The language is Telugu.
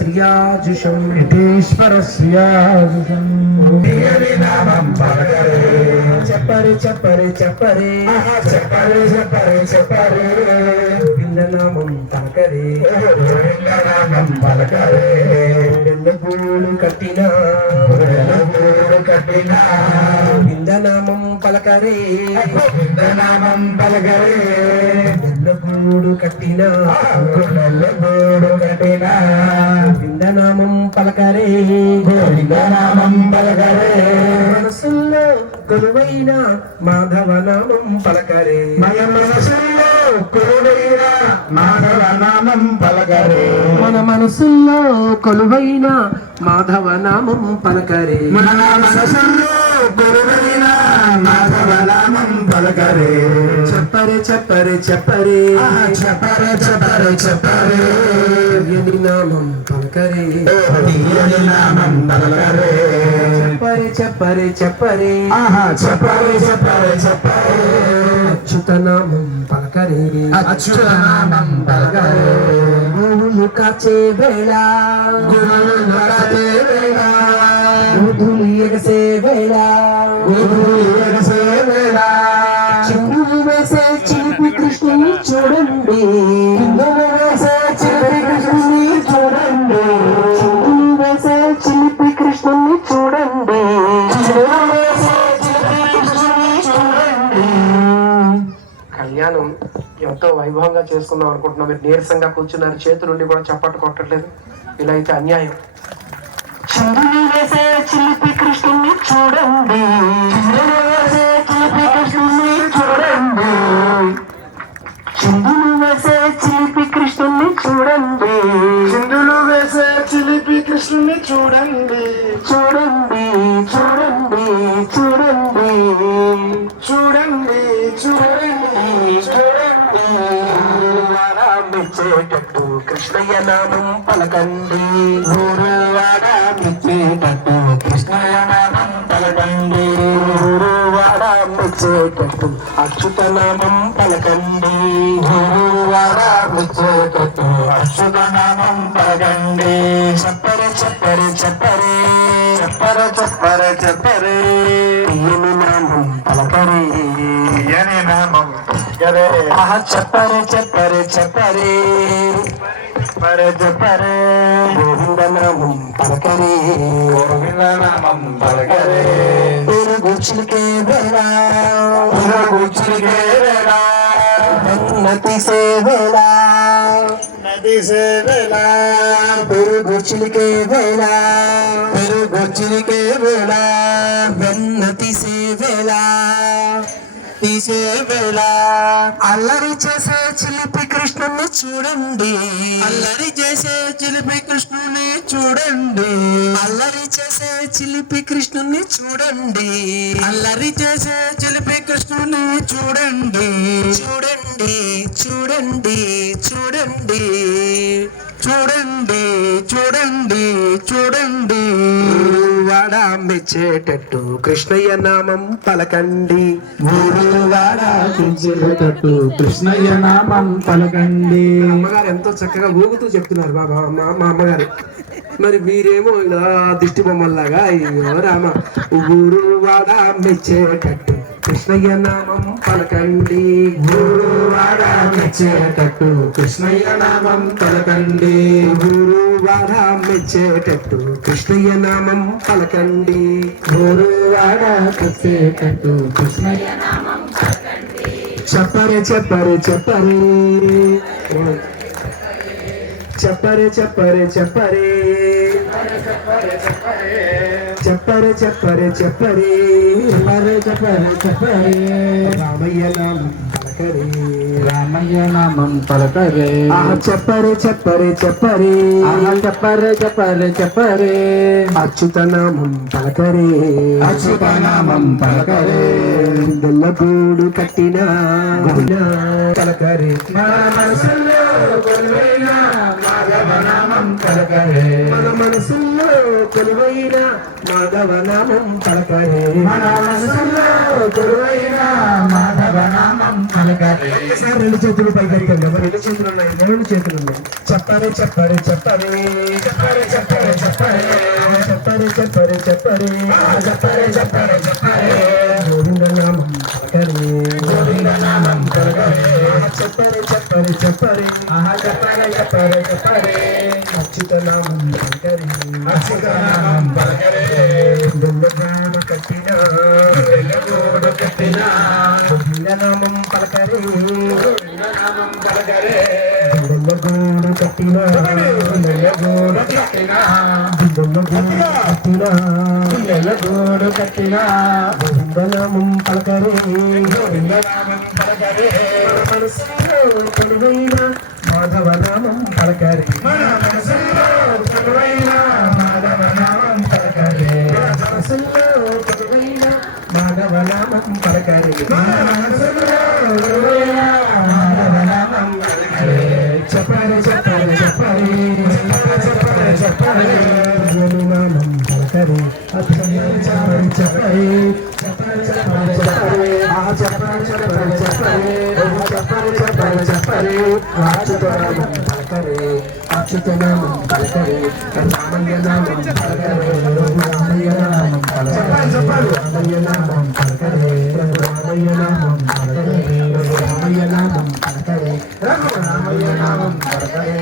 श्रियाजुषम् इतीश्वरश्रियाजुषम् चपरे चपरे चपरे चपरे चपरे चपरे పిల్లనామం పలకరే. పిల్లనామం పలకరే. పిల్లగూడు కట్టిన. పిల్లగూడు కట్టిన. పిల్లనామం పలకరే. పిల్లనామం పలకరే. గోడు కట్టిన గోడల గోడు కట్టిన. గోవిందనామం పలకరే గోవిందనామం పలకరే. మనసుల్లో కొలువైన మాధవనామం పలకరే. మన మనసుల్లో కొలువైన మాధవనామం పలకరే. మన మనసుల్లో కొలువైన మాధవనామం పలకరే. మన మనసుల్లో కొలువైన మాధవనామం పలకరే. చెప్పరే చెప్పరే చెప్పరే. చెప్పరే చెప్పరే చెప్పరే. తీయని నామం పలకరే. తీయని నామం పలకరే. చెప్పరే చెప్పరే చెప్పరే. చెప్పరే చెప్పరే చెప్పరే. అచ్యుత నామం పలకరే. అచ్యుత నామం పలకరే. గోవులు కాచే వేళ. గురువు నడతే వేళ. గోధులు ఎగసే వేళ. గురువు ఎగసే వేళ. చూడండి. వేసే చిలిపి కృష్ణుని చూడండి చిందులు వేసే చిలిపి కృష్ణుని చూడండి కళ్యాణం ఎంతో వైభవంగా చేసుకుందాం అనుకుంటున్నాం. మీరు నీరసంగా కూర్చున్నారు. చేతులుండి కూడా చప్పట్టు కొట్టట్లేదు. ఇలా అయితే అన్యాయం. వేసే చిలిపి కృష్ణుని చూడండి చూడండి. చిందులు వేసే చిలిపి కృష్ణుని చూడండి. చిందులు వేసే చిలిపి కృష్ణుని చూడండి. చూడండి చూడండి చూడండి. చూడండి చూడండి చూడండి. మెచ్చేటట్టు కృష్ణయ్య నామం పలకండి. గురువాడ మిచ్చేటట్టు కృష్ణయ్య నామం పలకండి. గురువాడ మెచ్చేటట్టు అచ్యుత నామం పలకండి. మిచ్చేటట్టు అచ్యుత నామం పలకండి. చెప్పరే చెప్పరే చెప్పరే. చెప్పర చెప్పర చెప్పరే. తీయని నామం పలకరే. తీయని నామం చెప్పరే చెప్పరే చెప్పరే. చెప్పరే చెప్పరే. గోవింద నామం పలకరే. గోవింద నామం పలకరే. పేరు గుర్చులకే వేళ. కూర్చునికే వేళ. నతి సేవేళ. పేరు అల్లరి చేసే చిలిపి కృష్ణుని చూడండి. అల్లరి చేసే చిలిపి కృష్ణుని చూడండి. అల్లరి చేసే చిలిపి కృష్ణుని చూడండి. అల్లరి చేసే చిలిపి కృష్ణుని చూడండి. చూడండి చూడండి చూడండి చూడండి చూడండి చూడండి వాడ మెచ్చేటట్టు కృష్ణయ్య నామం పలకండి. గురువాడ కించేటట్టు కృష్ణయ్య నామం పలకండి. అమ్మగారు ఎంతో చక్కగా ఊగుతూ చెప్తున్నారు బాబా మా మా అమ్మగారు. మరి మీరేమో ఇలా దిష్టి బొమ్మల్లాగా అయ్యో రామ. ఊరు వాడ మెచ్చేటట్టు కృష్ణయ్య నామం పలకండి. గురువాడ మెచ్చేటట్టు కృష్ణయ్య నామం పలకండి. ఊరు వాడ మెచ్చేటట్టు కృష్ణయ్య నామం పలకండి. గురువాడ మెచ్చేటట్టు కృష్ణయ్య చెప్పరే చెప్పరే చెప్పరే. చెప్పరే చెప్పరే చెప్పరే. చెప్పరే చెప్పరే. చెప్పరే చెప్పరే చెప్పరే. చెప్పరే రామయ్య నామం పలకరే. రామయ్య నామం పలకరే. ఆహా చెప్పరే చెప్పరే చెప్పరే. ఆహా చెప్పరే చెప్పరే చెప్పరే. అచ్యుత నామం పలకరే. అచ్యుత నామం పలకరే. గూడు కట్టిన. పలకరే. మన మనసులో నామం పలకరే మన మనసుల్లో కొలువైన మాధవ నామం పలకరే. మన మనసులో కొలువైన మాధవ నామం పలకరే. పలకరే ఒకసారి రెండు చేతులు పైకి ఎత్తండి మరి రెండు చేతులు ఉన్నాయి రెండు చేతులు ఉన్నాయి చెప్పారే చెప్పారే. చెప్పారే చెప్పారే చెప్పారే. చెప్పారే చెప్పారే చెప్పారే. చెప్పారే చెప్పారే చెప్పారే. చెప్పారే గోవింద నామం పలకరే గోవింద నామం పలకరే చెప్పారే చెప్పారే చెప్పారే ఆహా చెప్పారే చెప్పారే చెప్పారే అచ్యుత నామం పలకరే. అచ్యుత నామం కట్టిన. కట్టిన. గోవింద నామం పలకరే. గోవింద నామం పలకరే. దొంగగోడు కట్టిన. వెలుగోడు కట్టిన. దొంగగోడు కట్టిన గోవిందనామం పలకరే గోవింద పలకరే మనసులో కొలువైన మాధవనామం పలకరే మన మనసులో కొలువైన పలకరే మనసులో కొలువైన మాధవనామం పలకరే మన మనసులో కొలువైన పలకరే చెప్పారే చెప్పారే చెప్పారే చెప్పారే ఆ ఓ పలకరే అచ్యుతనామం పలకరే రామయ్య నామం పలకరే రామయ్య నామం పలకరే రామయ్య నామం పలకరే రామయ్య నామం పలకరే రామయ్య నామం పలకరే రామయ్య నామం పలకరే